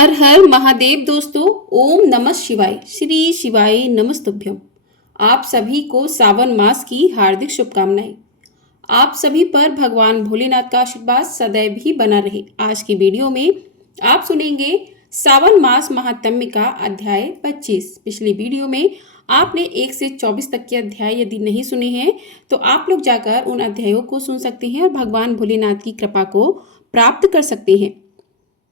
हर हर महादेव दोस्तों। ओम नमः शिवाय। श्री शिवाय नमस्तुभ्यम। आप सभी को सावन मास की हार्दिक शुभकामनाएं। आप सभी पर भगवान भोलेनाथ का आशीर्वाद सदैव ही बना रहे। आज की वीडियो में आप सुनेंगे सावन मास महात्म्य का अध्याय 25। पिछली वीडियो में आपने 1 से 24 तक के अध्याय यदि नहीं सुने हैं तो आप लोग जाकर उन अध्यायों को सुन सकते हैं और भगवान भोलेनाथ की कृपा को प्राप्त कर सकते हैं।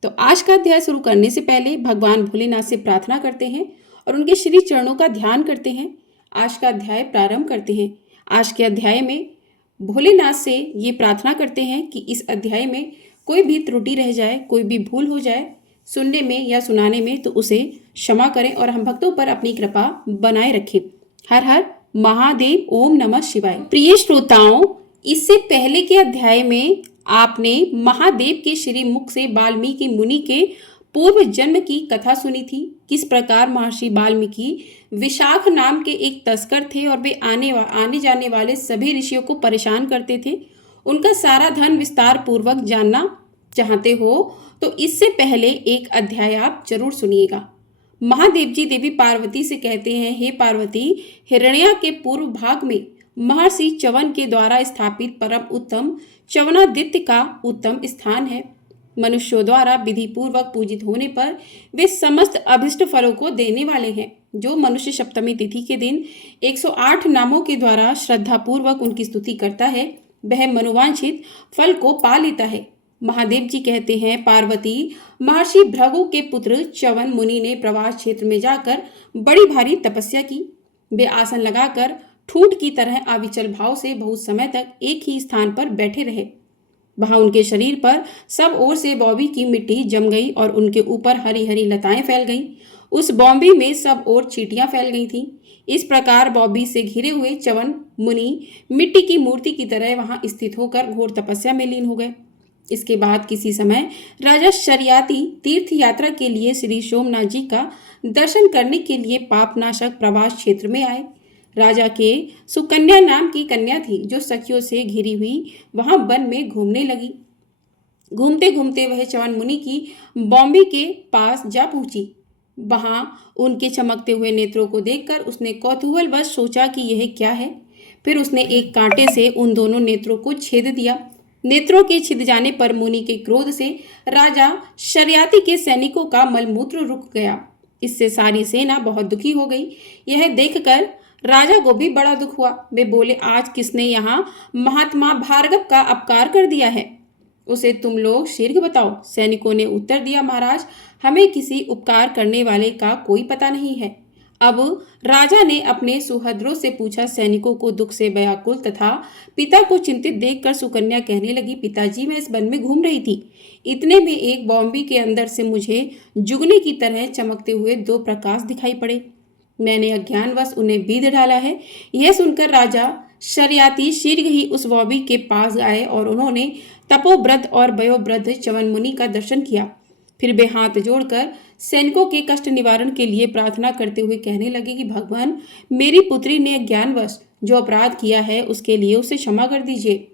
तो आज का अध्याय शुरू करने से पहले भगवान भोलेनाथ से प्रार्थना करते हैं और उनके श्री चरणों का ध्यान करते हैं। आज का अध्याय प्रारंभ करते हैं। आज के अध्याय में भोलेनाथ से ये प्रार्थना करते हैं कि इस अध्याय में कोई भी त्रुटि रह जाए, कोई भी भूल हो जाए सुनने में या सुनाने में, तो उसे क्षमा करें और हम भक्तों पर अपनी कृपा बनाए रखें। हर हर महादेव। ओम नमः शिवाय। प्रिय श्रोताओं, इससे पहले के अध्याय में आपने महादेव के श्री मुख से वाल्मीकि मुनि के पूर्व जन्म की कथा सुनी थी। किस प्रकार महर्षि वाल्मीकि विशाख नाम के एक तस्कर थे और वे आने जाने वाले सभी ऋषियों को परेशान करते थे। उनका सारा धन विस्तार पूर्वक जानना चाहते हो तो इससे पहले एक अध्याय आप जरूर सुनिएगा। महादेव जी देवी पार्वती से कहते हैं, हे पार्वती, हिरण्या के पूर्व भाग में महर्षि च्यवन के द्वारा स्थापित परम उत्तम च्यवनादित्य का उत्तम स्थान है। मनुष्यों द्वारा विधि पूर्वक पूजित होने पर वे समस्त अभिष्ट फलों को देने वाले हैं। जो मनुष्य सप्तमी तिथि के दिन 108 नामों के द्वारा श्रद्धा पूर्वक उनकी स्तुति करता है वह मनोवांछित फल को पा लेता है। महादेव जी कहते हैं, पार्वती, महर्षि भृगु के पुत्र च्यवन मुनि ने प्रवास क्षेत्र में जाकर बड़ी भारी तपस्या की। वे आसन लगाकर ठूंठ की तरह अविचल भाव से बहुत समय तक एक ही स्थान पर बैठे रहे। वहां उनके शरीर पर सब ओर से बॉबी की मिट्टी जम गई और उनके ऊपर हरी हरी लताएं फैल गईं। उस बॉम्बी में सब ओर चींटियां फैल गई थीं। इस प्रकार बॉबी से घिरे हुए च्यवन मुनि मिट्टी की मूर्ति की तरह वहां स्थित होकर घोर तपस्या में लीन हो गए। इसके बाद किसी समय राजा शर्याती तीर्थ यात्रा के लिए श्री सोमनाथ जी का दर्शन करने के लिए पापनाशक प्रवास क्षेत्र में आए। राजा के सुकन्या नाम की कन्या थी जो सखियों से घिरी हुई वहां वन में घूमने लगी। घूमते घूमते वह च्यवन मुनि की बॉम्बे के पास जा पहुंची। वहां उनके चमकते हुए नेत्रों को देखकर उसने कौतूहलवश सोचा कि यह क्या है। फिर उसने एक कांटे से उन दोनों नेत्रों को छेद दिया। नेत्रों के छिद जाने पर मुनि के क्रोध से राजा शर्याती के सैनिकों का मलमूत्र रुक गया। इससे सारी सेना बहुत दुखी हो गई। यह देखकर राजा को भी बड़ा दुख हुआ। वे बोले, आज किसने यहाँ महात्मा भार्गव का अपकार कर दिया है, उसे तुम लोग शीघ्र बताओ। सैनिकों ने उत्तर दिया, महाराज, हमें किसी उपकार करने वाले का कोई पता नहीं है। अब राजा ने अपने सुहृदों से पूछा। सैनिकों को दुख से व्याकुल तथा पिता को चिंतित देखकर सुकन्या कहने लगी, पिताजी, मैं इस वन में घूम रही थी। इतने में एक बॉम्बे के अंदर से मुझे जुगने की तरह चमकते हुए 2 प्रकाश दिखाई पड़े। मैंने अज्ञानवश उन्हें बीध डाला है। यह सुनकर राजा शर्याती शीघ्र ही उस बॉबी के पास आए और उन्होंने तपोवृद्ध और वयोवृद्ध च्यवन मुनि का दर्शन किया। फिर वे हाथ जोड़कर सैनिकों के कष्ट निवारण के लिए प्रार्थना करते हुए कहने लगे कि भगवान, मेरी पुत्री ने अज्ञानवश जो अपराध किया है उसके लिए उसे क्षमा कर दीजिए।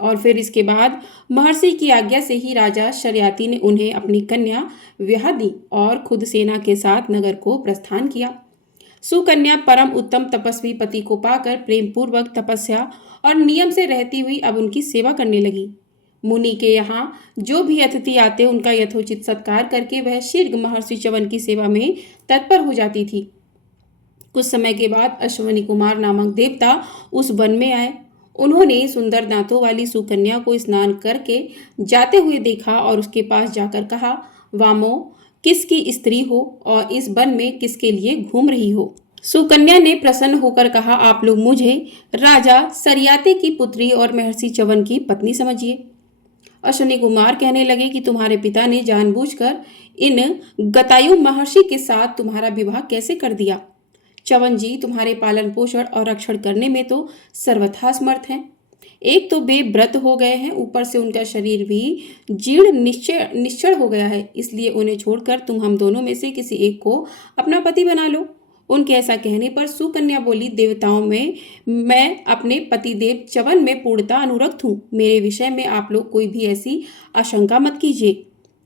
और फिर इसके बाद महर्षि की आज्ञा से ही राजा शर्याती ने उन्हें अपनी कन्या विवाह दी और खुद सेना के साथ नगर को प्रस्थान किया। सुकन्या परम उत्तम तपस्वी पति को पाकर प्रेम पूर्वक तपस्या और नियम से रहती हुई अब उनकी सेवा करने लगी। मुनि के यहाँ जो भी अतिथि आते उनका यथोचित सत्कार करके वह शीघ्र महर्षि च्यवन की सेवा में तत्पर हो जाती थी। कुछ समय के बाद अश्वनी कुमार नामक देवता उस वन में आए। उन्होंने सुंदर दांतों वाली सुकन्या को स्नान करके जाते हुए देखा और उसके पास जाकर कहा, वामो, किसकी स्त्री हो और इस वन में किसके लिए घूम रही हो? सुकन्या ने प्रसन्न होकर कहा, आप लोग मुझे राजा शर्याती की पुत्री और महर्षि च्यवन की पत्नी समझिए। अश्वनी कुमार कहने लगे कि तुम्हारे पिता ने जानबूझकर इन गतायु महर्षि के साथ तुम्हारा विवाह कैसे कर दिया? च्यवन जी तुम्हारे पालन पोषण और रक्षण करने में तो सर्वथा समर्थ हैं। एक तो वे व्रत हो गए हैं, ऊपर से उनका शरीर भी जीर्ण निश्चल हो गया है, इसलिए उन्हें छोड़कर तुम हम दोनों में से किसी एक को अपना पति बना लो। उनके ऐसा कहने पर सुकन्या बोली, देवताओं में मैं अपने पतिदेव च्यवन में पूर्णतः अनुरक्त हूँ। मेरे विषय में आप लोग कोई भी ऐसी आशंका मत कीजिए।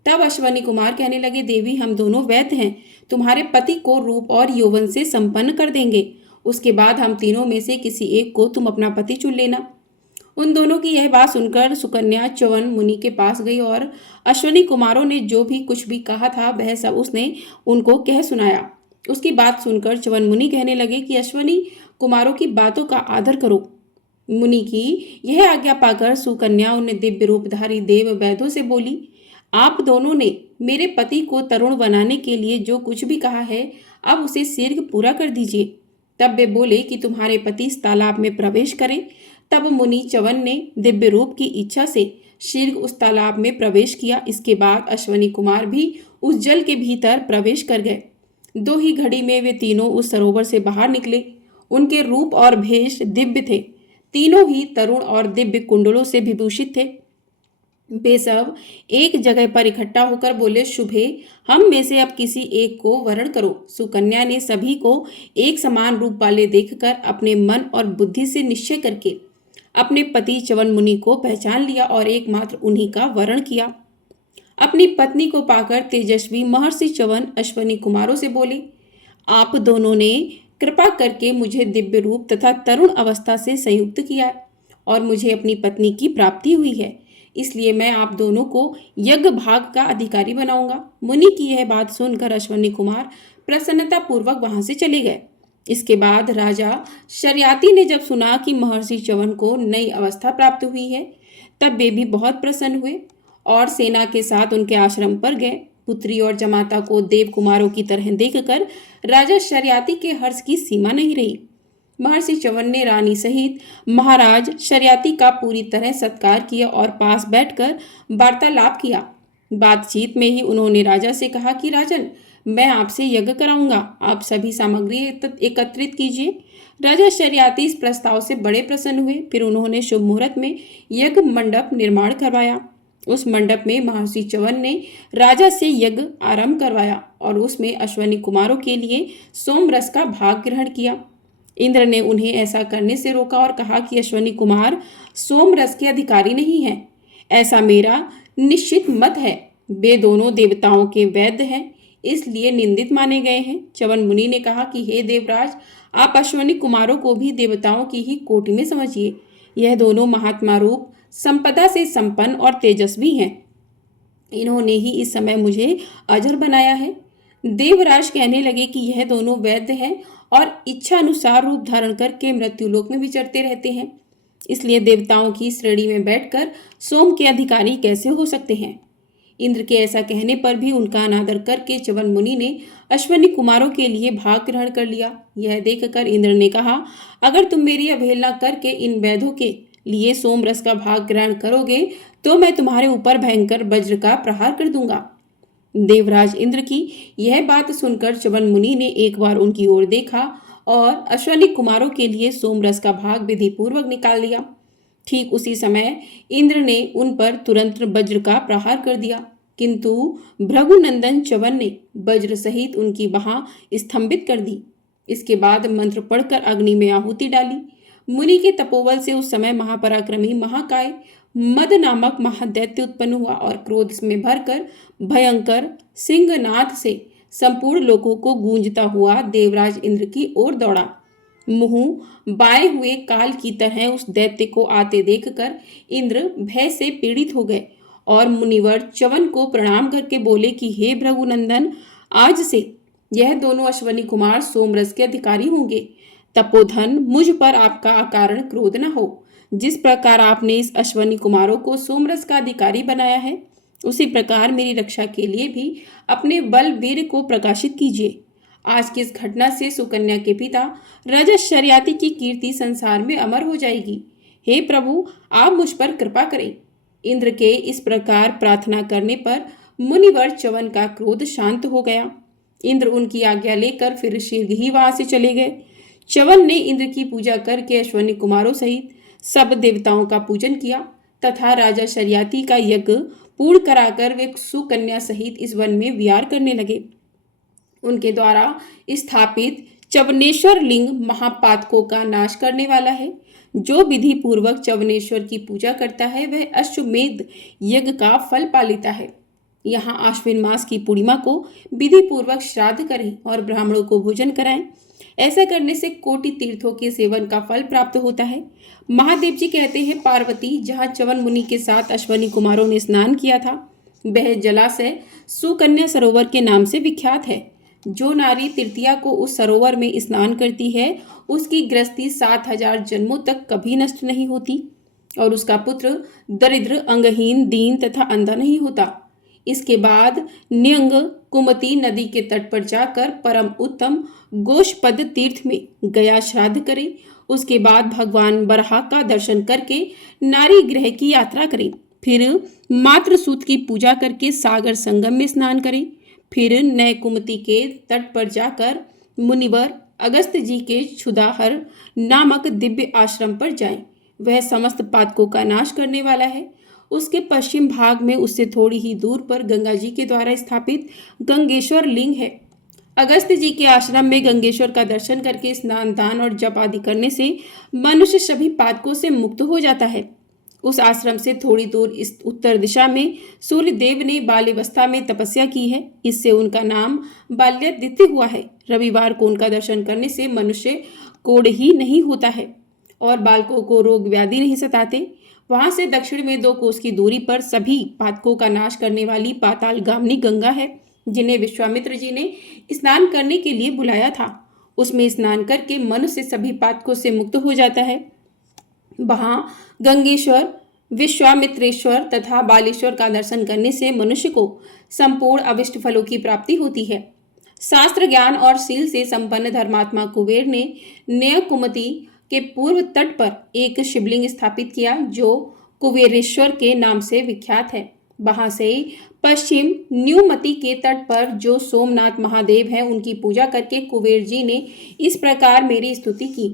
तब अश्वनी कुमार कहने लगे, देवी हम दोनों वैद्य हैं, तुम्हारे पति को रूप और यौवन से संपन्न कर देंगे। उसके बाद हम तीनों में से किसी एक को तुम अपना पति चुन लेना। उन दोनों की यह बात सुनकर सुकन्या च्यवन मुनि के पास गई और अश्वनी कुमारों ने जो भी कुछ भी कहा था वह सब उसने उनको कह सुनाया। उसकी बात सुनकर च्यवन मुनि कहने लगे कि अश्वनी कुमारों की बातों का आदर करो। मुनि की यह आज्ञा पाकर सुकन्या उन दिव्य रूपधारी देव वैद्यों से बोली, आप दोनों ने मेरे पति को तरुण बनाने के लिए जो कुछ भी कहा है, अब उसे शीघ्र पूरा कर दीजिए। तब वे बोले कि तुम्हारे पति इस तालाब में प्रवेश करें। तब मुनि च्यवन ने दिव्य रूप की इच्छा से शीघ्र उस तालाब में प्रवेश किया। इसके बाद अश्वनी कुमार भी उस जल के भीतर प्रवेश कर गए। 2 ही घड़ी में वे तीनों उस सरोवर से बाहर निकले। उनके रूप और भेष दिव्य थे। तीनों ही तरुण और दिव्य कुंडलों से विभूषित थे। वे सब एक जगह पर इकट्ठा होकर बोले, शुभे हम में से अब किसी एक को वरण करो। सुकन्या ने सभी को एक समान रूप वाले देखकर अपने मन और बुद्धि से निश्चय करके अपने पति च्यवन मुनि को पहचान लिया और एकमात्र उन्हीं का वरण किया। अपनी पत्नी को पाकर तेजस्वी महर्षि च्यवन अश्वनी कुमारों से बोले, आप दोनों ने कृपा करके मुझे दिव्य रूप तथा तरुण अवस्था से संयुक्त किया और मुझे अपनी पत्नी की प्राप्ति हुई है, इसलिए मैं आप दोनों को यज्ञ भाग का अधिकारी बनाऊंगा। मुनि की यह बात सुनकर अश्वनी कुमार प्रसन्नता पूर्वक वहां से चले गए। इसके बाद राजा शर्याति ने जब सुना कि महर्षि च्यवन को नई अवस्था प्राप्त हुई है, तब वे भी बहुत प्रसन्न हुए और सेना के साथ उनके आश्रम पर गए। पुत्री और जमाता को देव कुमारों की तरह देखकर राजा शर्याति के हर्ष की सीमा नहीं रही। महर्षि च्यवन ने रानी सहित महाराज शर्याति का पूरी तरह सत्कार किया और पास बैठकर वार्तालाप किया। बातचीत में ही उन्होंने राजा से कहा कि राजन, मैं आपसे यज्ञ कराऊंगा, आप सभी सामग्री एकत्रित कीजिए। राजा शर्याति इस प्रस्ताव से बड़े प्रसन्न हुए। फिर उन्होंने शुभ मुहूर्त में यज्ञ मंडप निर्माण करवाया। उस मंडप में महर्षि च्यवन ने राजा से यज्ञ आरंभ करवाया और उसमें अश्वनी कुमारों के लिए सोमरस का भाग ग्रहण किया। इंद्र ने उन्हें ऐसा करने से रोका और कहा कि अश्वनी कुमार सोमरस के अधिकारी नहीं हैं। ऐसा मेरा निश्चित मत है। वे दोनों देवताओं के वैद्य हैं, इसलिए निंदित माने गए हैं। च्यवन मुनि ने कहा कि हे देवराज, आप अश्वनी कुमारों को भी देवताओं की ही कोटि में समझिए। यह दोनों महात्मा रूप संपदा से संपन्न और तेजस्वी हैं। इन्होंने ही इस समय मुझे अजर बनाया है। देवराज कहने लगे कि यह दोनों वैद्य हैं और इच्छा अनुसार रूप धारण करके मृत्युलोक में विचरते रहते हैं, इसलिए देवताओं की श्रेणी में बैठकर सोम के अधिकारी कैसे हो सकते हैं। इंद्र के ऐसा कहने पर भी उनका अनादर करके च्यवन मुनि ने अश्वनी कुमारों के लिए भाग ग्रहण कर लिया। यह देखकर इंद्र ने कहा, अगर तुम मेरी अवहेलना करके इन वैद्यों के लिए सोमरस का भाग ग्रहण करोगे तो मैं तुम्हारे ऊपर भयंकर वज्र का प्रहार कर दूंगा। देवराज इंद्र की यह बात सुनकर च्यवन मुनि ने एक बार उनकी ओर देखा और अश्वनी कुमारों के लिए सोमरस का भाग विधि पूर्वक निकाल लिया। ठीक उसी समय इंद्र ने उन पर तुरंत वज्र का प्रहार कर दिया, किंतु भृगुनंदन च्यवन ने वज्र सहित उनकी बाह स्तंभित कर दी। इसके बाद मंत्र पढ़कर अग्नि में आहुति डाली। मुनि के तपोबल से उस समय महापराक्रमी महाकाय मद नामक महादैत्य उत्पन्न हुआ और क्रोध में भरकर भयंकर सिंहनाद से संपूर्ण लोकों को गूंजता हुआ देवराज इंद्र की ओर दौड़ा। मुंह बाए हुए काल की तरह उस दैत्य को आते देखकर इंद्र भय से पीड़ित हो गए और मुनिवर च्यवन को प्रणाम करके बोले कि हे भृगुनंदन, आज से यह दोनों अश्वनी कुमार सोमरस के अधिकारी होंगे। तपोधन, मुझ पर आपका अकारण क्रोध न हो। जिस प्रकार आपने इस अश्वनी कुमारों को सोमरस का अधिकारी बनाया है, उसी प्रकार मेरी रक्षा के लिए भी अपने बल वीर को प्रकाशित कीजिए। आज की इस घटना से सुकन्या के पिता राजा शर्याति की कीर्ति संसार में अमर हो जाएगी। हे प्रभु, आप मुझ पर कृपा करें। इंद्र के इस प्रकार प्रार्थना करने पर मुनिवर च्यवन का क्रोध शांत हो गया। इंद्र उनकी आज्ञा लेकर फिर शीघ्र ही वहां से चले गए। च्यवन ने इंद्र की पूजा करके अश्वनी कुमारों सहित सब देवताओं का पूजन किया तथा राजा शर्याति का यज्ञ पूर्ण कराकर वे सुकन्या सहित इस वन में विहार करने लगे। उनके द्वारा स्थापित च्यवनेश्वर लिंग महापातकों का नाश करने वाला है। जो विधि पूर्वक च्यवनेश्वर की पूजा करता है वह अश्वमेध यज्ञ का फल पा लेता है। यहाँ आश्विन मास की पूर्णिमा को विधि पूर्वक श्राद्ध करें और ब्राह्मणों को भोजन कराएं। ऐसा करने से कोटि तीर्थों के सेवन का फल प्राप्त होता है। महादेव जी कहते हैं, पार्वती जहाँ च्यवन मुनि के साथ अश्वनी कुमारों ने स्नान किया था, वह जलाशय सुकन्या सरोवर के नाम से विख्यात है। जो नारी तृतीया को उस सरोवर में स्नान करती है, उसकी गृहस्थी 7,000 जन्मों तक कभी नष्ट नहीं होती और उसका पुत्र दरिद्र, अंगहीन, दीन तथा अंधा नहीं होता। इसके बाद न्यंग कुमति नदी के तट पर जाकर परम उत्तम गोष्पद तीर्थ में गया श्राद्ध करें। उसके बाद भगवान बराह का दर्शन करके नारी गृह की यात्रा करें। फिर मातृसूत की पूजा करके सागर संगम में स्नान करें। फिर नए कुमति के तट पर जाकर मुनिवर अगस्त जी के क्षुधाहर नामक दिव्य आश्रम पर जाएं। वह समस्त पातकों का नाश करने वाला है। उसके पश्चिम भाग में उससे थोड़ी ही दूर पर गंगा जी के द्वारा स्थापित गंगेश्वर लिंग है। अगस्त जी के आश्रम में गंगेश्वर का दर्शन करके स्नान, दान और जप आदि करने से मनुष्य सभी पातकों से मुक्त हो जाता है। उस आश्रम से थोड़ी दूर इस उत्तर दिशा में सूर्य देव ने बाल्यावस्था में तपस्या की है, इससे उनका नाम बाल्यादित्य हुआ है। रविवार को उनका दर्शन करने से मनुष्य कोढ़ ही नहीं होता है और बालकों को रोग व्याधि नहीं सताते। वहां से दक्षिण में 2 कोस की दूरी पर सभी पातकों का नाश करने वाली पातालगामिनी गंगा है, जिन्हें विश्वामित्र जी ने स्नान करने के लिए बुलाया था। उसमें स्नान करके मनुष्य सभी पातकों से मुक्त हो जाता है। वहां गंगेश्वर, विश्वामित्रेश्वर तथा बालेश्वर का दर्शन करने से मनुष्य को संपूर्ण अभिष्ट फलों की प्राप्ति होती है। शास्त्र ज्ञान और शील से संपन्न धर्मात्मा कुबेर ने नय कुमति के पूर्व तट पर एक शिवलिंग स्थापित किया, जो कुबेरेश्वर के नाम से विख्यात है। वहां से पश्चिम न्यूमति के तट पर जो सोमनाथ महादेव हैं, उनकी पूजा करके कुबेर जी ने इस प्रकार मेरी स्तुति की।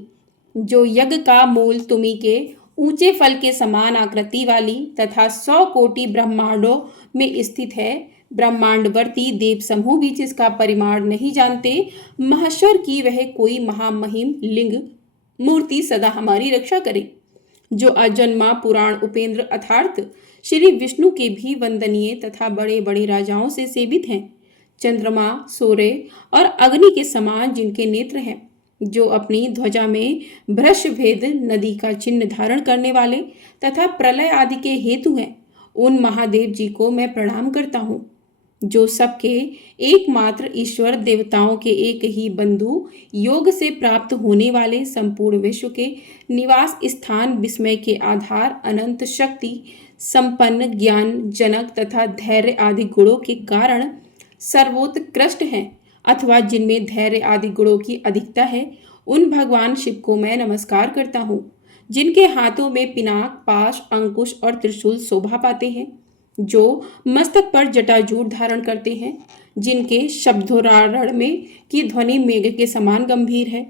जो यज्ञ का मूल तुमी के ऊंचे फल के समान आकृति वाली तथा 100 कोटि ब्रह्मांडों में स्थित है, ब्रह्मांडवर्ती देव समूह भी जिसका परिमाण नहीं जानते, महेश्वर की वह कोई महामहिम लिंग मूर्ति सदा हमारी रक्षा करे। जो अजन्मा पुराण उपेंद्र अर्थात श्री विष्णु के भी वंदनीय तथा बड़े बड़े राजाओं से सेवित हैं। चंद्रमा, सूर्य और अग्नि के समान जिनके नेत्र हैं, जो अपनी ध्वजा में भ्रश भेद नदी का चिन्ह धारण करने वाले तथा प्रलय आदि के हेतु हैं, उन महादेव जी को मैं प्रणाम करता हूँ। जो सबके एकमात्र ईश्वर, देवताओं के एक ही बंधु, योग से प्राप्त होने वाले, संपूर्ण विश्व के निवास स्थान, विस्मय के आधार, अनंत शक्ति संपन्न, ज्ञान जनक तथा धैर्य आदि गुणों के कारण सर्वोत्कृष्ट हैं, अथवा जिनमें धैर्य आदि गुणों की अधिकता है, उन भगवान शिव को मैं नमस्कार करता हूँ। जिनके हाथों में पिनाक, पाश, अंकुश और त्रिशूल शोभा पाते हैं, जो मस्तक पर जटाजूट धारण करते हैं, जिनके शब्दोच्चारण में की ध्वनि मेघ के समान गंभीर है,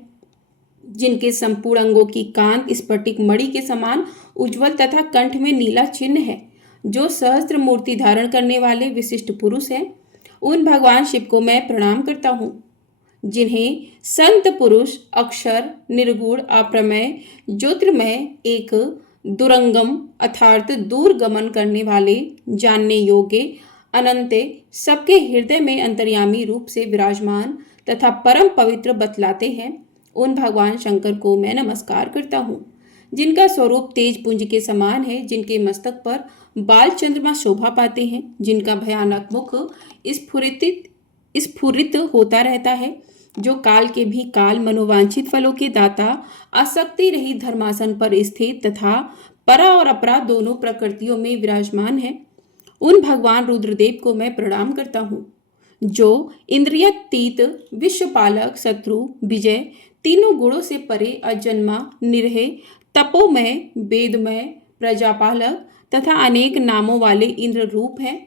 जिनके संपूर्ण अंगों की कांति स्फटिक मणि के समान उज्जवल तथा कंठ में नीला चिन्ह है, जो सहस्त्र मूर्ति धारण करने वाले विशिष्ट पुरुष हैं, उन भगवान शिव को मैं प्रणाम करता हूँ। जिन्हें संत पुरुष अक्षर, निर्गुण, अप्रमेय, ज्योतिर्मय, एक दुरंगम अर्थात दूर गमन करने वाले, जानने योग्य, अनंत, सबके हृदय में अंतर्यामी रूप से विराजमान तथा परम पवित्र बतलाते हैं, उन भगवान शंकर को मैं नमस्कार करता हूँ। जिनका स्वरूप तेज पुंज के समान है, जिनके मस्तक पर बाल चंद्रमा शोभा पाते हैं, जिनका भयानक मुख स्फुरित होता रहता है, जो काल के भी काल, मनोवांछित फलों के दाता, आसक्ति रहित धर्मासन पर स्थित तथा परा और अपरा दोनों प्रकृतियों में विराजमान है, उन भगवान रुद्रदेव को मैं प्रणाम करता हूँ। जो इंद्रियातीत, विश्वपालक, शत्रु, विजय, तीनों गुणों से परे, अजन्मा, निर्भय, तपोमय, वेदमय, प्रजापालक तथा अनेक नामों वाले इंद्र रूप हैं,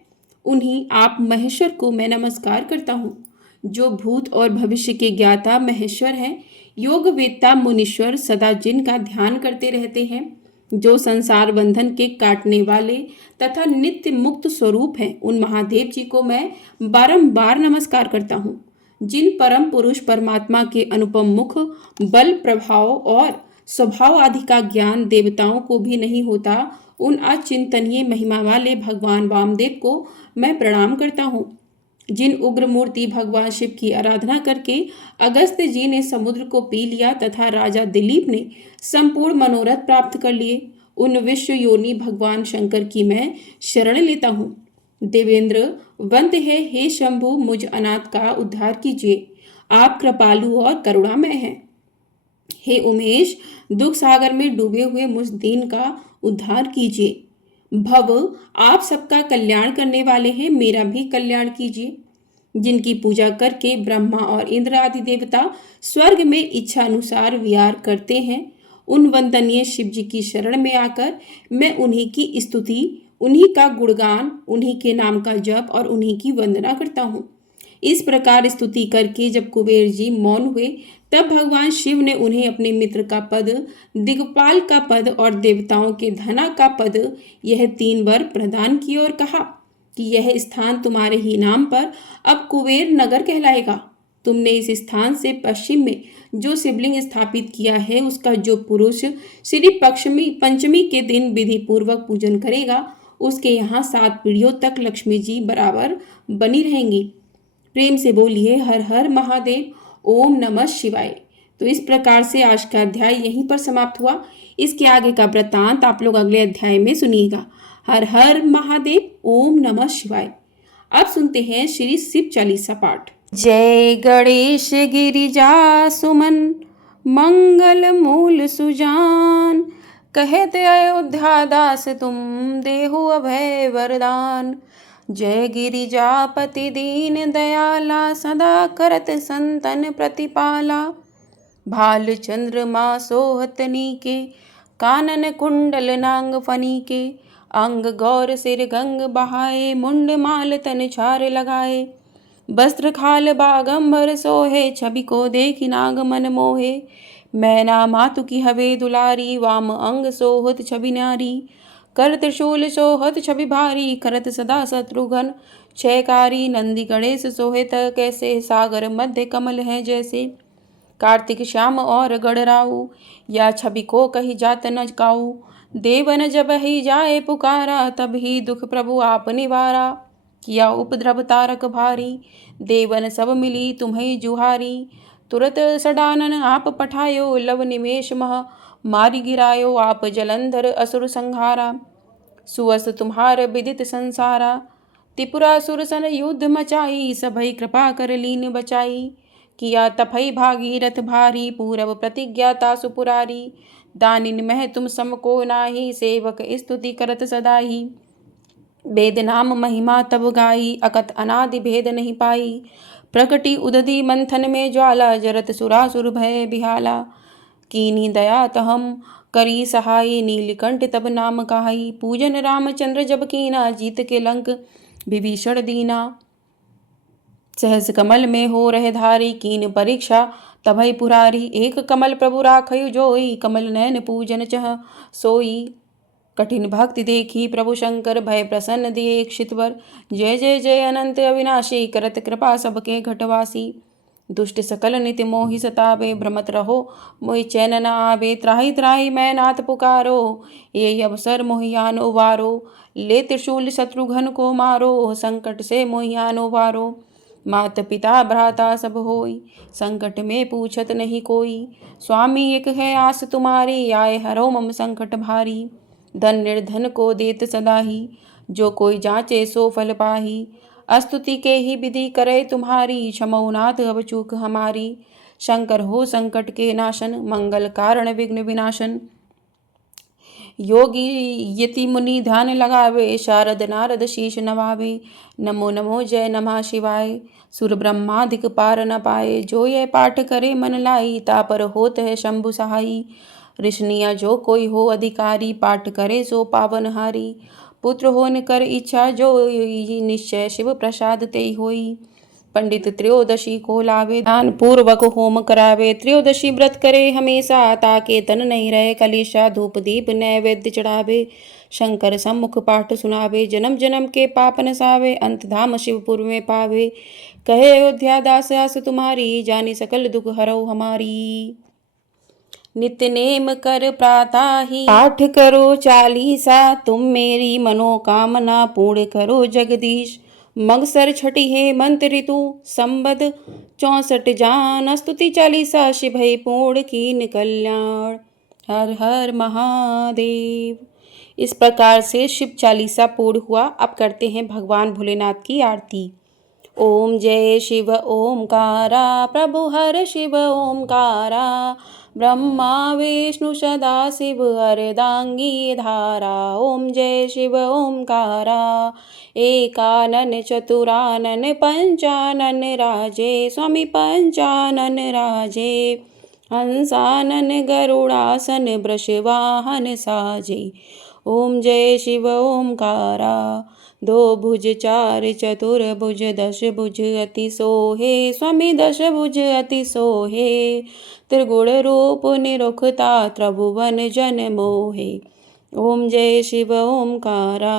उन्हीं आप महेश्वर को मैं नमस्कार करता हूँ। जो भूत और भविष्य के ज्ञाता महेश्वर हैं, योग वेत्ता मुनीश्वर, सदा जिनका ध्यान करते रहते हैं, जो संसार बंधन के काटने वाले तथा नित्य मुक्त स्वरूप हैं, उन महादेव जी को मैं बारंबार नमस्कार करता हूँ। जिन परम पुरुष परमात्मा के अनुपम मुख, बल, प्रभाव और स्वभाव आदि का ज्ञान देवताओं को भी नहीं होता, उन अचिंतनीय महिमा वाले भगवान वामदेव को मैं प्रणाम करता हूँ। जिन उग्र मूर्ति भगवान शिव की आराधना करके अगस्त्य जी ने समुद्र को पी लिया तथा राजा दिलीप ने संपूर्ण मनोरथ प्राप्त कर लिए, उन विश्व योनि भगवान शंकर की मैं शरण लेता हूँ। देवेंद्र वंद है, हे शंभु मुझ अनाथ का उद्धार कीजिए, आप कृपालु और करुणामय हैं। हे उमेश, दुख सागर में डूबे हुए मुझ दीन का उद्धार कीजिए। भव, आप सबका कल्याण करने वाले हैं, मेरा भी कल्याण कीजिए। जिनकी पूजा करके ब्रह्मा और इंद्र आदि देवता स्वर्ग में इच्छा अनुसार विहार करते हैं, उन वंदनीय शिव जी की शरण में आकर मैं उन्हीं की स्तुति, उन्हीं का गुणगान, उन्हीं के नाम का जप और उन्हीं की वंदना करता हूँ। इस प्रकार स्तुति करके जब कुबेर जी मौन हुए, तब भगवान शिव ने उन्हें अपने मित्र का पद, दिग्पाल का पद और देवताओं के धना का पद, यह 3 वर प्रदान किए और कहा कि यह स्थान तुम्हारे ही नाम पर अब कुबेर नगर कहलाएगा। तुमने इस स्थान से पश्चिम में जो शिवलिंग स्थापित किया है, उसका जो पुरुष श्री पंचमी के दिन विधि पूर्वक पूजन करेगा, उसके यहाँ 7 पीढ़ियों तक लक्ष्मी जी बराबर बनी रहेंगी। प्रेम से बोलिए हर हर महादेव, ओम नमः शिवाय। तो इस प्रकार से आज का अध्याय यहीं पर समाप्त हुआ। इसके आगे का वृत्तांत आप लोग अगले अध्याय में सुनिएगा। हर हर महादेव, ओम नमः शिवाय। अब सुनते हैं श्री शिव चालीसा पाठ। जय गणेश गिरिजा सुमन, मंगल मूल सुजान, कहते अयोध्या दास तुम देहु अभय वरदान। जय गिरिजापति दीन दयाला, सदा करत संतन प्रतिपाला। भाल चंद्रमा सोहतनी के, कानन कुंडल नांग फनी के। अंग गौर सिर गंग बहाए, मुंड माल तन छार लगाए। वस्त्र खाल बागंबर सोहे, छवि को देखी नाग मन मोहे। मैना मातु की हवे दुलारी, वाम अंग सोहत छवि नारी। कर त्रिशूल सोहत छवि भारी, करत सदा शत्रुघ्न क्षयकारी। नंदी गणेश सोहित कैसे, सागर मध्य कमल है जैसे। कार्तिक श्याम और गणराऊ, या छवि को कही जात न काऊ। देवन जब ही जाए पुकारा, तब ही दुख प्रभु आप निवारा। किया उपद्रव तारक भारी, देवन सब मिली तुम्हें जुहारी। तुरत सडानन आप पठायो, लव निमेष मह मारी गिरायो। आप जलंधर असुर संहारा, सुअस तुम्हार विदित संसारा। त्रिपुरासुर सन युद्ध मचाई, सभई कृपा कर लीन बचाई। किया तपई भागीरथ भारी, पूरब प्रतिज्ञाता सुपुरारी। दानिन मह तुम समको नाही, सेवक स्तुति करत सदाही। वेद नाम महिमा तब गाई, अकत अनादि भेद नहीं पाई। प्रकटी उदधि मंथन में ज्वाला, जरत सुरासुर भय बिहाला। कीनी दया तहम करी सहाई, नीलकंठ तब नाम कहाई। पूजन रामचंद्र जब कीना, जीत के लंक विभीषण दीना। सहस कमल में हो रहे धारी, कीन परीक्षा तभई पुरारी। एक कमल प्रभु राखयु जोई, कमल नयन पूजन चह सोई। कठिन भक्ति देखी प्रभु शंकर, भय प्रसन्न दिए क्षितवर। जय जय जय अनंत अविनाशी, करत कृपा सबके घटवासी। दुष्ट सकल नित्य मोहि सतावे, भ्रमत रहो मोहि चैन न आवे। त्राहि त्राहि मैं नाथ पुकारो, ये अवसर मोहियानो वारो। ले त्रिशूल शत्रुघ्न को मारो, संकट से मोहियानो वारो। मात पिता भ्राता सब होई, संकट में पूछत नहीं कोई। स्वामी एक है आस तुम्हारी, आए हरो मम संकट भारी। धन निर्धन को देत सदाही, जो कोई जांचे सो फल पाही। अस्तुति के ही विधि करे तुम्हारी, क्षमौ नाथ अब चूक हमारी। शंकर हो संकट के नाशन, मंगल कारण विघ्न विनाशन। योगी यति मुनि ध्यान लगावे, शारद नारद शीश नवावे। नमो नमो जय नमः शिवाय, सुर ब्रह्मादिक पार न पाए। जो ये पाठ करे मन लाई, तापर होत है शंभु सहाई। ऋषनिया जो कोई हो अधिकारी, पाठ करे सो पावनहारी। पुत्र होन कर इच्छा जो निश्चय, शिव प्रसाद ते होई। पंडित त्रयोदशी को लावे, दान पूर्वक होम करावे। त्रयोदशी व्रत करे हमेशा, ताके तन नहीं रहे कलेशा। धूप दीप नैवेद्य चढ़ावे, शंकर सम्मुख पाठ सुनावे। जन्म जन्म के पाप नसावे, अंत धाम शिवपुर में पावे। कहे अयोध्या दास आस तुम्हारी, जानी सकल दुख हरौ हमारी। नित्य नेम कर प्राताहि, पाठ करो चालीसा, तुम मेरी मनोकामना पूर्ण करो जगदीश। मगसर छठी है मंत्र ऋतु, संबद 64 जान, स्तुति चालीसा शिभई पूर्ण कीन कल्याण। हर हर महादेव। इस प्रकार से शिव चालीसा पूर्ण हुआ। अब करते हैं भगवान भोलेनाथ की आरती। ओम जय शिव ओमकारा, प्रभु हर शिव ओमकारा, ब्रह्मा विष्णु सदा शिव अर्धांगी धारा। ओम जय शिव ओमकारा, एकानन चतुरानन पंचानन राजे, स्वामी पंचानन राजे। हंसानन गरुड़ासन वृषवाहन साजे। ओम जय शिव ओमकारा, दो भुज चार चतुर्भुज, दश भुज अति सोहे, स्वामी दश भुज अति सोहे। त्रिगुण रूप निरुखता, त्रिभुवन जन मोहे। ओम जय शिव ओमकारा,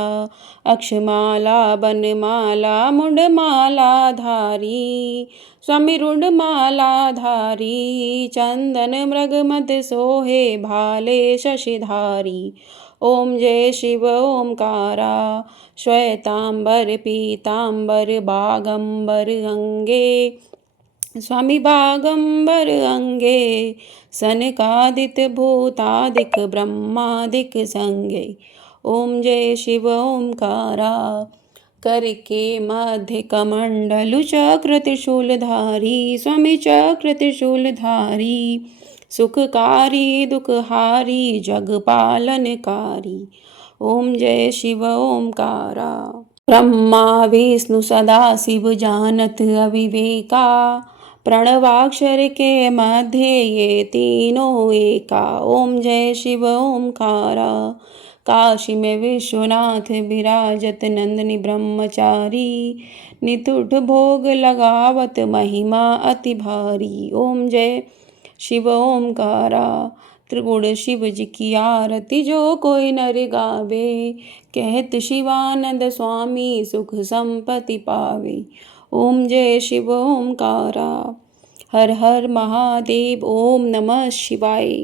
अक्षमाला बनमाला मुंडमाला धारी, स्वामी रुंडमाला धारी। चंदन मृग मद सोहे, भाले शशिधारी। ओम जय शिव ओमकारा, श्वेतांबर पीतांबर बागंबर अंगे, स्वामी बागंबर अंगे। सनकादिक भूतादिक ब्रह्मादिक संगे। ओम जय शिव ओमकारा, करके मध्य कमंडलु चक्र त्रिशूलधारी, स्वामी चक्र त्रिशूलधारी। सुखकारी दुखहारी, जग पालनकारी। ओम जय शिव ओमकारा, ब्रह्मा विष्णु सदा शिव जानत अविवेका, प्रणवाक्षर के मध्य ये तीनों एका। ओम जय शिव ओमकारा, काशी में विश्वनाथ विराजत नंदनी ब्रह्मचारी, नितुठ भोग लगावत महिमा अति भारी। ओम जय शिव ओमकारा, त्रिगुण शिव जी की आरती जो कोई नर गावे, कहत शिवानंद स्वामी सुख संपत्ति पावे। ओम जय शिव ओमकारा, हर हर महादेव। ओम नमः शिवाय।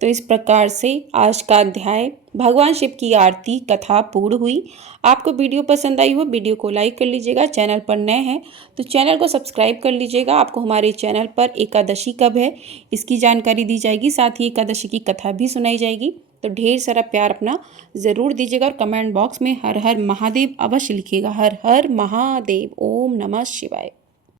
तो इस प्रकार से आज का अध्याय भगवान शिव की आरती कथा पूर्ण हुई। आपको वीडियो पसंद आई हो, वीडियो को लाइक कर लीजिएगा। चैनल पर नए हैं तो चैनल को सब्सक्राइब कर लीजिएगा। आपको हमारे चैनल पर एकादशी कब है इसकी जानकारी दी जाएगी, साथ ही एकादशी की कथा भी सुनाई जाएगी। तो ढेर सारा प्यार अपना ज़रूर दीजिएगा और कमेंट बॉक्स में हर हर महादेव अवश्य लिखिएगा। हर हर महादेव। ओम नमः शिवाय।